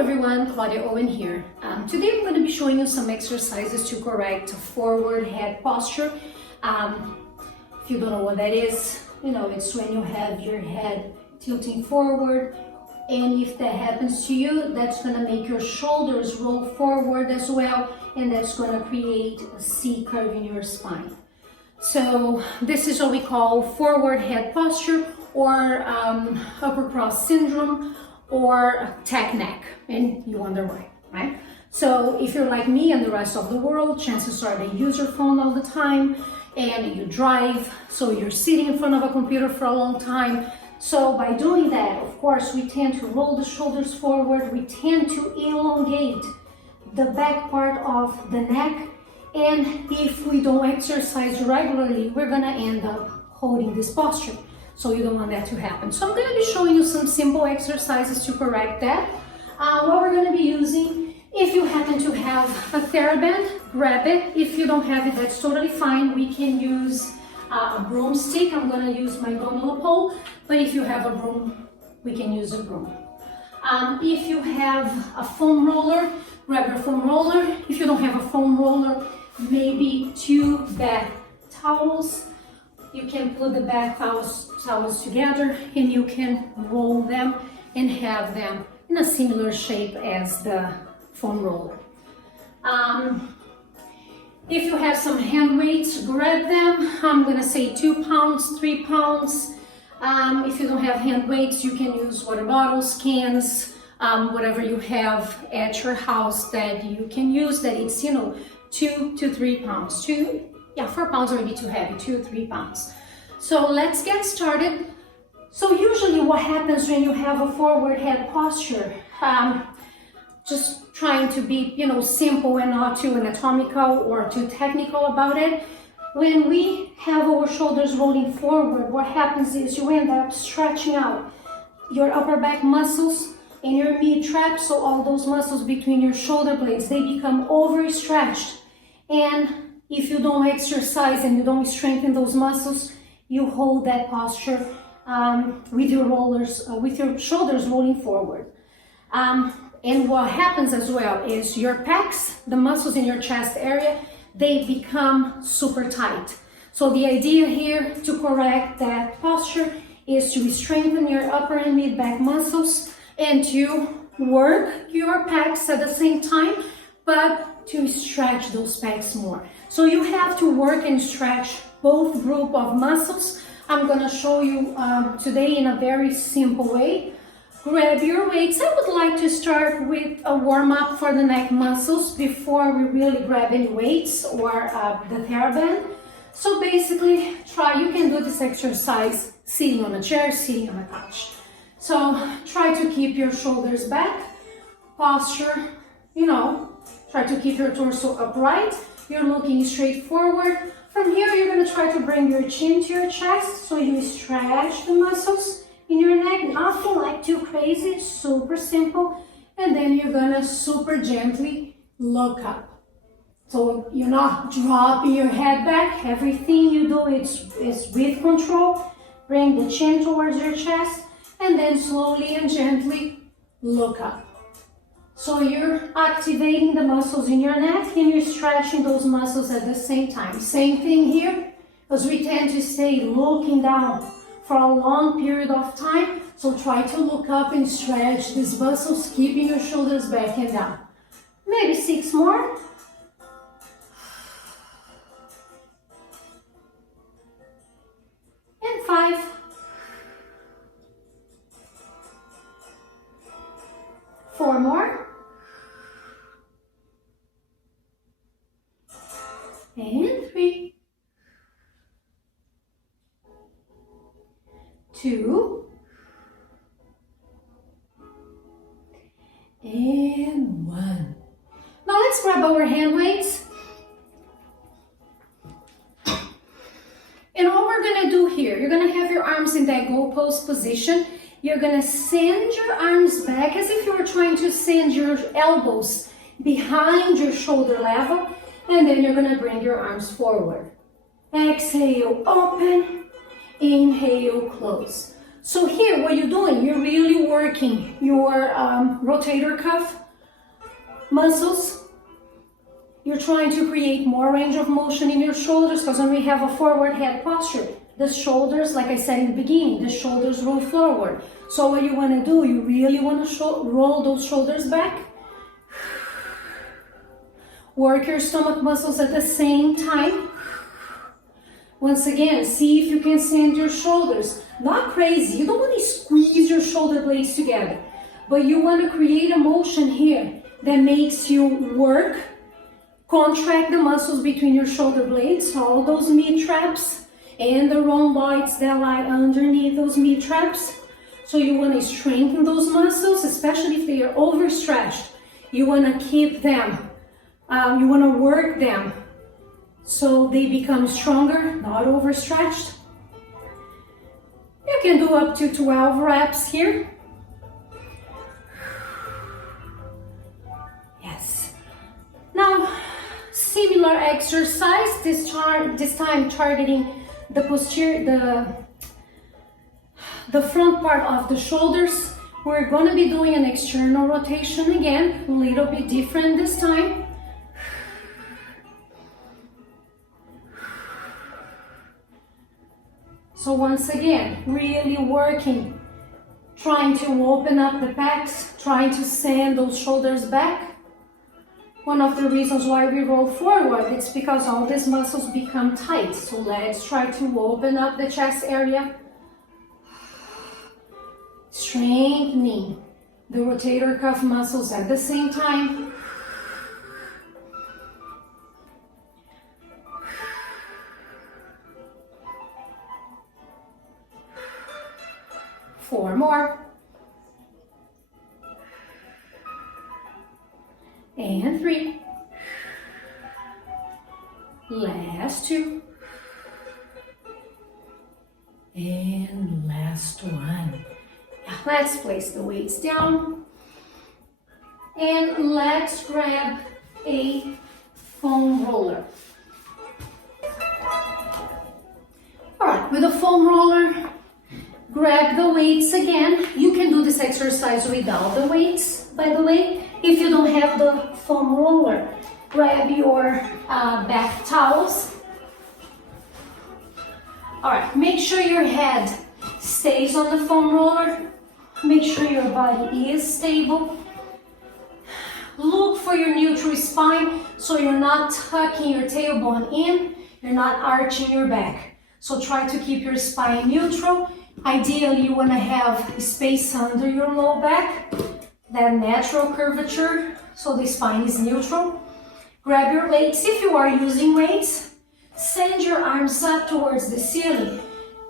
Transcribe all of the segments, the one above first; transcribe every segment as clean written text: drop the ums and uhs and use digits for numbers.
everyone, Claudia Owen here. Today I'm going to be showing you some exercises to correct forward head posture. If you don't know what that is, it's when you have your head tilting forward, and if that happens to you, that's going to make your shoulders roll forward as well, and that's going to create a C curve in your spine. So this is what we call forward head posture, or upper cross syndrome, or tech neck, and you wonder why, right? So if you're like me and the rest of the world, chances are they use your phone all the time, and you drive, so you're sitting in front of a computer for a long time. So by doing that, of course, we tend to roll the shoulders forward, we tend to elongate the back part of the neck, and if we don't exercise regularly, we're gonna end up holding this posture. So you don't want that to happen. So I'm going to be showing you some simple exercises to correct that. What we're going to be using, if you happen to have a TheraBand, grab it. If you don't have it, that's totally fine. We can use a broomstick. I'm going to use my gondola pole, but if you have a broom, we can use a broom. If you have a foam roller, grab your foam roller. If you don't have a foam roller, maybe 2 bath towels. You can put the bath towels together, and you can roll them and have them in a similar shape as the foam roller. If you have some hand weights, grab them. I'm gonna say 2 pounds, 3 pounds. If you don't have hand weights, you can use water bottles, cans, whatever you have at your house that you can use, that it's 2 to 3 pounds. 4 pounds may be too heavy, 2 or 3 pounds. So let's get started. So usually what happens when you have a forward head posture, just trying to be, simple and not too anatomical or too technical about it. When we have our shoulders rolling forward, what happens is you end up stretching out your upper back muscles and your mid-traps, so all those muscles between your shoulder blades, they become overstretched. And if you don't exercise and you don't strengthen those muscles, you hold that posture with your shoulders rolling forward. And what happens as well is your pecs, the muscles in your chest area, they become super tight. So the idea here to correct that posture is to strengthen your upper and mid back muscles and to work your pecs at the same time, but to stretch those pecs more. So you have to work and stretch both group of muscles. I'm gonna show you today in a very simple way. Grab your weights. I would like to start with a warm-up for the neck muscles before we really grab any weights or the TheraBand. So basically, you can do this exercise sitting on a chair, sitting on a couch. So try to keep your shoulders back, posture, try to keep your torso upright. You're looking straight forward. From here, you're going to try to bring your chin to your chest, so you stretch the muscles in your neck. Nothing like too crazy, super simple. And then you're going to super gently look up. So you're not dropping your head back. Everything you do is with control. Bring the chin towards your chest, and then slowly and gently look up. So you're activating the muscles in your neck and you're stretching those muscles at the same time. Same thing here, because we tend to stay looking down for a long period of time. So try to look up and stretch these muscles, keeping your shoulders back and down. Maybe 6 more. And 5. 4 more. And 3, 2, and 1. Now let's grab our hand weights. And what we're gonna do here, you're gonna have your arms in that goalpost position. You're gonna send your arms back as if you were trying to send your elbows behind your shoulder level. And then you're gonna bring your arms forward. Exhale, open. Inhale, close. So here, what you're doing, you're really working your rotator cuff muscles. You're trying to create more range of motion in your shoulders, because when we have a forward head posture, the shoulders, like I said in the beginning, the shoulders roll forward. So what you want to do, you really want to roll those shoulders back. Work your stomach muscles at the same time. Once again, see if you can send your shoulders. Not crazy, you don't want to squeeze your shoulder blades together, but you want to create a motion here that makes you work, contract the muscles between your shoulder blades, all those mid-traps, and the rhomboids that lie underneath those mid-traps. So you want to strengthen those muscles, especially if they are overstretched. You want to keep them, you want to work them so they become stronger, not overstretched. You can do up to 12 reps here. Yes. Now, similar exercise, this time targeting the posterior, the front part of the shoulders. We're going to be doing an external rotation again, a little bit different this time. So once again, really working, trying to open up the pecs, trying to send those shoulders back. One of the reasons why we roll forward, it's because all these muscles become tight. So let's try to open up the chest area. Strengthening the rotator cuff muscles at the same time. 4 more. And 3. Last 2. And last 1. Let's place the weights down. And let's grab a foam roller. All right, with a foam roller, grab the weights again. You can do this exercise without the weights, by the way. If you don't have the foam roller, grab your bath towels. All right, make sure your head stays on the foam roller. Make sure your body is stable. Look for your neutral spine, so you're not tucking your tailbone in, you're not arching your back. So try to keep your spine neutral. Ideally, you want to have space under your low back, that natural curvature, so the spine is neutral. Grab your weights. If you are using weights, send your arms up towards the ceiling,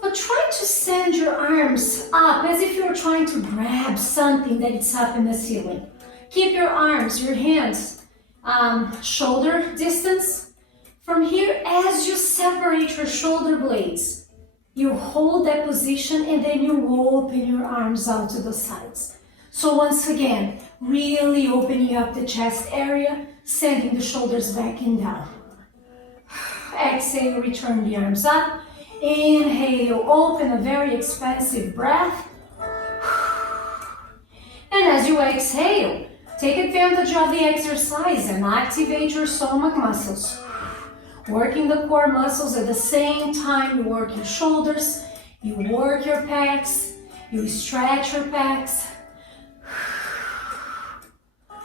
but try to send your arms up as if you're trying to grab something that is up in the ceiling. Keep your arms, your hands, shoulder distance. From here, as you separate your shoulder blades, you hold that position and then you open your arms out to the sides. So once again, really opening up the chest area, sending the shoulders back and down. Exhale, return the arms up. Inhale, open a very expansive breath. And as you exhale, take advantage of the exercise and activate your stomach muscles. Working the core muscles at the same time, you work your shoulders, you work your pecs, you stretch your pecs.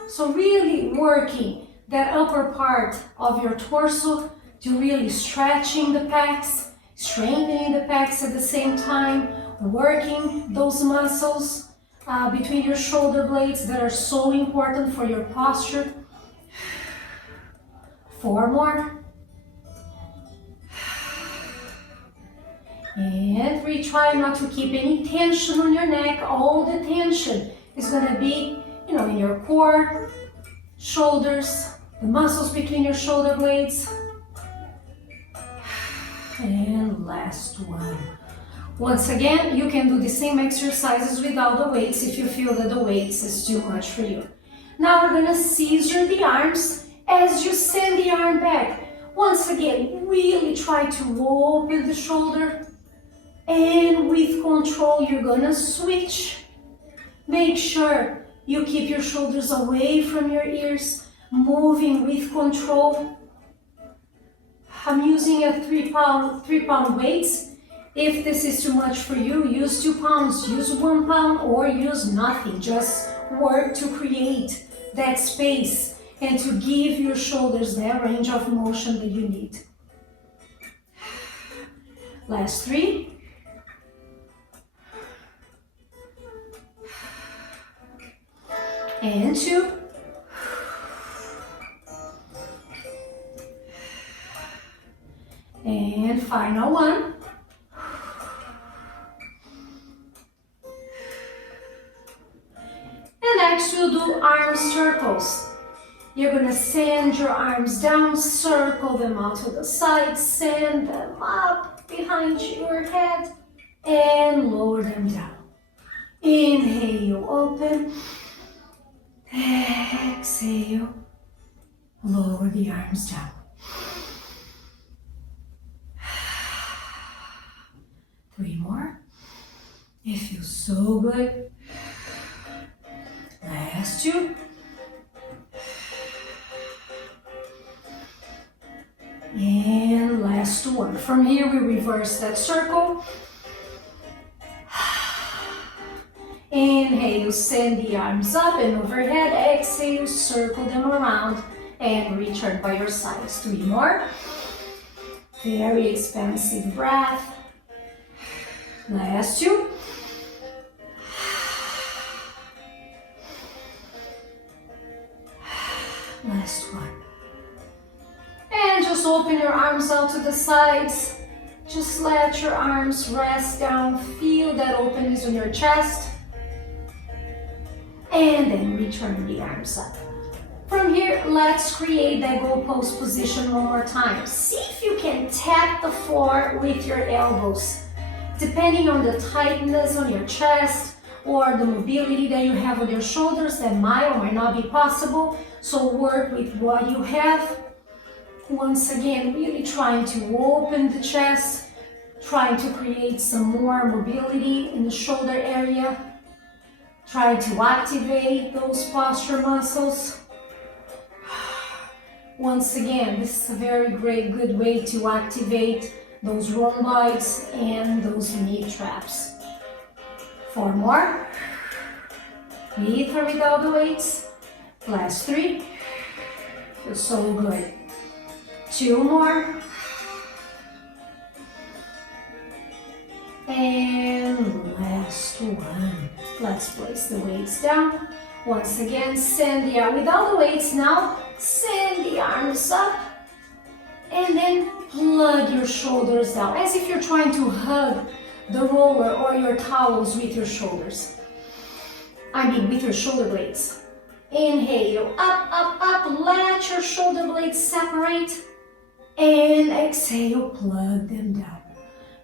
So really working that upper part of your torso to really stretching the pecs, strengthening the pecs at the same time, working those muscles between your shoulder blades that are so important for your posture. 4 more. And 3, try not to keep any tension on your neck. All the tension is going to be, in your core, shoulders, the muscles between your shoulder blades. And last 1. Once again, you can do the same exercises without the weights if you feel that the weights is too much for you. Now we're going to scissor the arms as you send the arm back. Once again, really try to open the shoulder. And with control, you're gonna switch. Make sure you keep your shoulders away from your ears, moving with control. I'm using a 3-pound weights. If this is too much for you, use 2 pounds, use 1 pound, or use nothing. Just work to create that space and to give your shoulders that range of motion that you need. Last 3. And 2. And final 1. And next we'll do arm circles. You're gonna send your arms down, circle them out to the side, send them up behind your head, and lower them down. Inhale, open. Exhale, lower the arms down. Three more. It feels so good. Last 2. And last 1. From here we reverse that circle. Inhale, send the arms up and overhead. Exhale, circle them around and return by your sides. 3 more. Very expansive breath. Last 2. Last 1. And just open your arms out to the sides. Just let your arms rest down. Feel that openness in your chest. And then return the arms up. From here, let's create that goalpost position one more time. See if you can tap the floor with your elbows. Depending on the tightness on your chest or the mobility that you have on your shoulders, that might or might not be possible. So work with what you have. Once again, really trying to open the chest, trying to create some more mobility in the shoulder area. Try to activate those posture muscles. Once again, this is a very good way to activate those rhomboids and those knee traps. 4 more. With or without the weights. Last 3. Feels so good. 2 more. And last 1. Let's place the weights down. Once again, send the arm without the weights now. Send the arms up. And then plug your shoulders down, as if you're trying to hug the roller or your towels with your shoulders. With your shoulder blades. Inhale, up, up, up. Let your shoulder blades separate. And exhale, plug them down.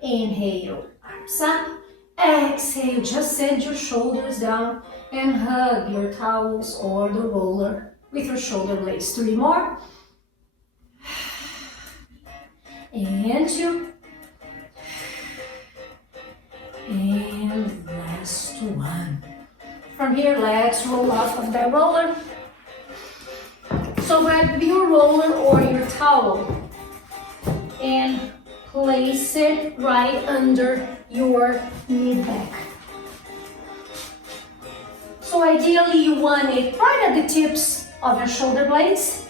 Inhale, arms up. Exhale, just send your shoulders down and hug your towels or the roller with your shoulder blades. 3 more. And 2. And last 1. From here, let's roll off of that roller. So grab your roller or your towel and place it right under your mid-back. So ideally you want it right at the tips of your shoulder blades.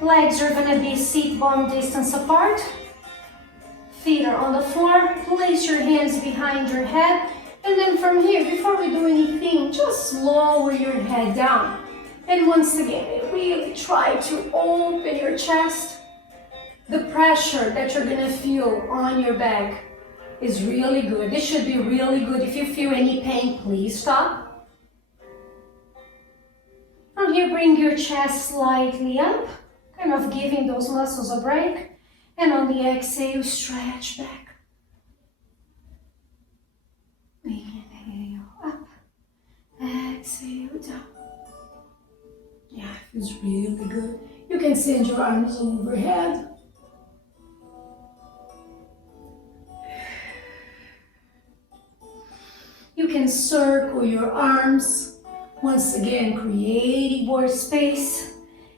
Legs are gonna be seat bone distance apart. Feet are on the floor. Place your hands behind your head. And then from here, before we do anything, just lower your head down. And once again, really try to open your chest. The pressure that you're gonna feel on your back is really good. This should be really good. If you feel any pain, please stop. From here, bring your chest slightly up, kind of giving those muscles a break. And on the exhale, stretch back. Inhale up, exhale down. Yeah, it feels really good. You can send your arms overhead. circle your arms. Once again, creating more space.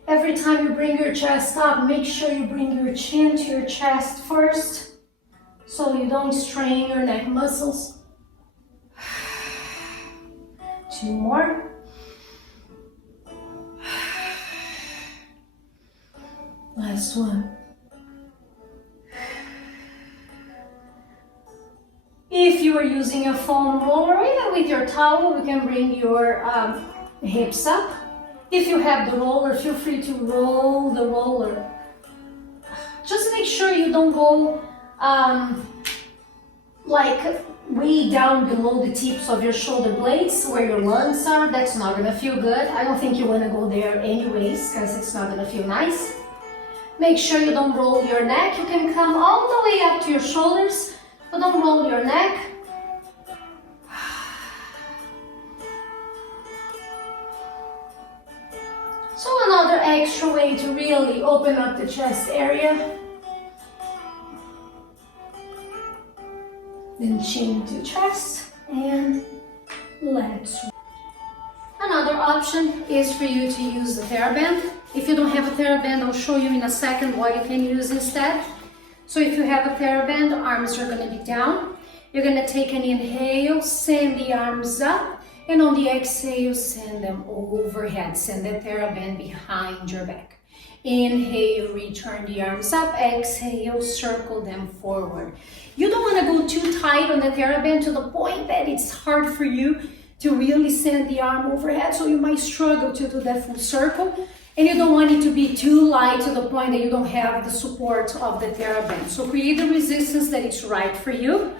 Every time you bring your chest up, make sure you bring your chin to your chest first so you don't strain your neck muscles. 2 more. Last one. If you are using a foam roller, even with your towel, you can bring your hips up. If you have the roller, feel free to roll the roller. Just make sure you don't go like way down below the tips of your shoulder blades where your lungs are. That's not gonna feel good. I don't think you wanna go there anyways because it's not gonna feel nice. Make sure you don't roll your neck. You can come all the way up to your shoulders, but don't roll your neck. So another extra way to really open up the chest area. Then chin to chest and let's. Another option is for you to use the TheraBand. If you don't have a TheraBand, I'll show you in a second what you can use instead. So if you have a TheraBand, the arms are going to be down. You're going to take an inhale, send the arms up, and on the exhale, send them overhead. Send the TheraBand behind your back. Inhale, return the arms up. Exhale, circle them forward. You don't want to go too tight on the TheraBand to the point that it's hard for you to really send the arm overhead, so you might struggle to do that full circle. And you don't want it to be too light to the point that you don't have the support of the TheraBand. So create the resistance that is right for you.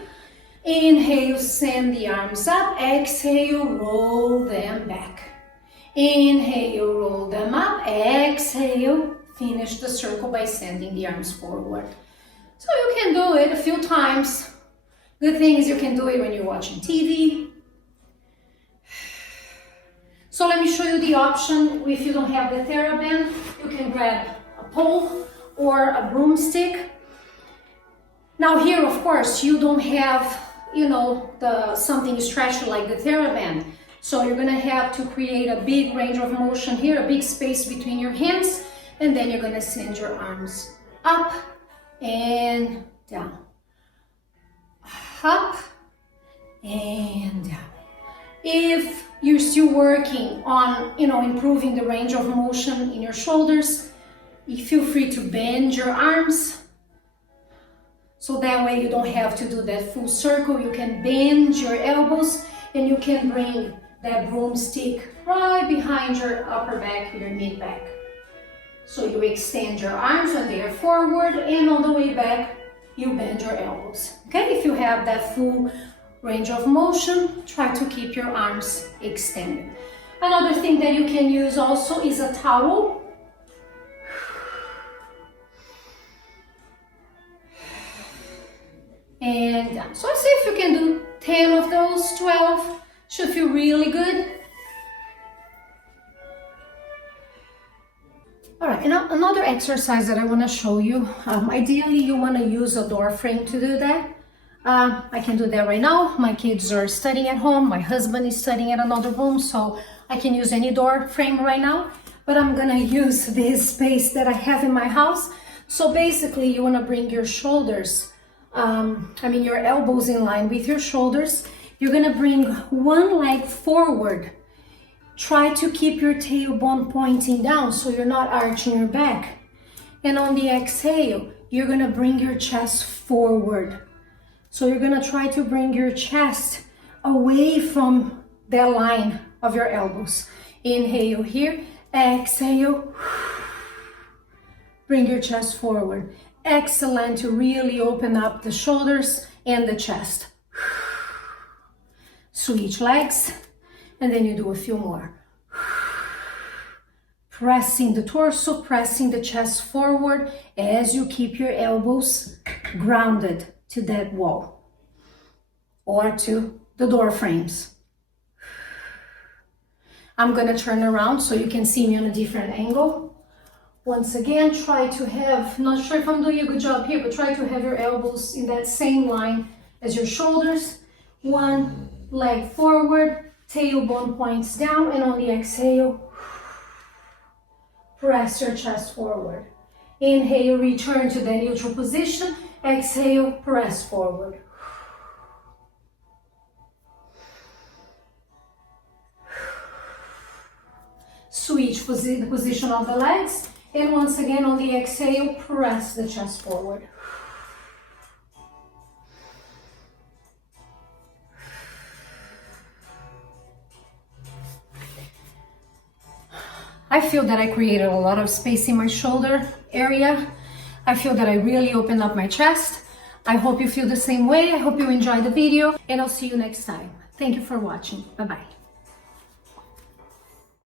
Inhale, send the arms up. Exhale, roll them back. Inhale, roll them up. Exhale, finish the circle by sending the arms forward. So you can do it a few times. Good thing is you can do it when you're watching TV. So let me show you the option. If you don't have the TheraBand, you can grab a pole or a broomstick. Now here, of course, you don't have, something stretchy like the TheraBand. So you're gonna have to create a big range of motion here, a big space between your hands, and then you're gonna send your arms up and down. Up and down. If you're still working on, improving the range of motion in your shoulders, you feel free to bend your arms. So that way you don't have to do that full circle. You can bend your elbows and you can bring that broomstick right behind your upper back, your mid back. So you extend your arms when they are forward, and on the way back, you bend your elbows. Okay, if you have that full range of motion, try to keep your arms extended. Another thing that you can use also is a towel. And so see if you can do 10 of those, 12, should feel really good. All right, another exercise that I want to show you. Ideally, you want to use a door frame to do that. I can do that right now. My kids are studying at home. My husband is studying at another room, so I can use any door frame right now. But I'm gonna use this space that I have in my house. So basically, you want to bring your shoulders, your elbows in line with your shoulders. You're gonna bring one leg forward. Try to keep your tailbone pointing down so you're not arching your back. And on the exhale, you're gonna bring your chest forward. So you're gonna try to bring your chest away from that line of your elbows. Inhale here, exhale. Bring your chest forward. Excellent to really open up the shoulders and the chest. Switch legs, and then you do a few more. Pressing the torso, pressing the chest forward as you keep your elbows grounded to that wall or to the door frames. I'm gonna turn around so you can see me on a different angle. Once again, try to have, not sure if I'm doing a good job here, but try to have your elbows in that same line as your shoulders. 1, leg forward, tailbone points down, and on the exhale, press your chest forward. Inhale, return to the neutral position. Exhale, press forward. Switch the position of the legs, and once again on the exhale, press the chest forward. I feel that I created a lot of space in my shoulder area. I feel that I really opened up my chest. I hope you feel the same way. I hope you enjoyed the video, and I'll see you next time. Thank you for watching. Bye-bye.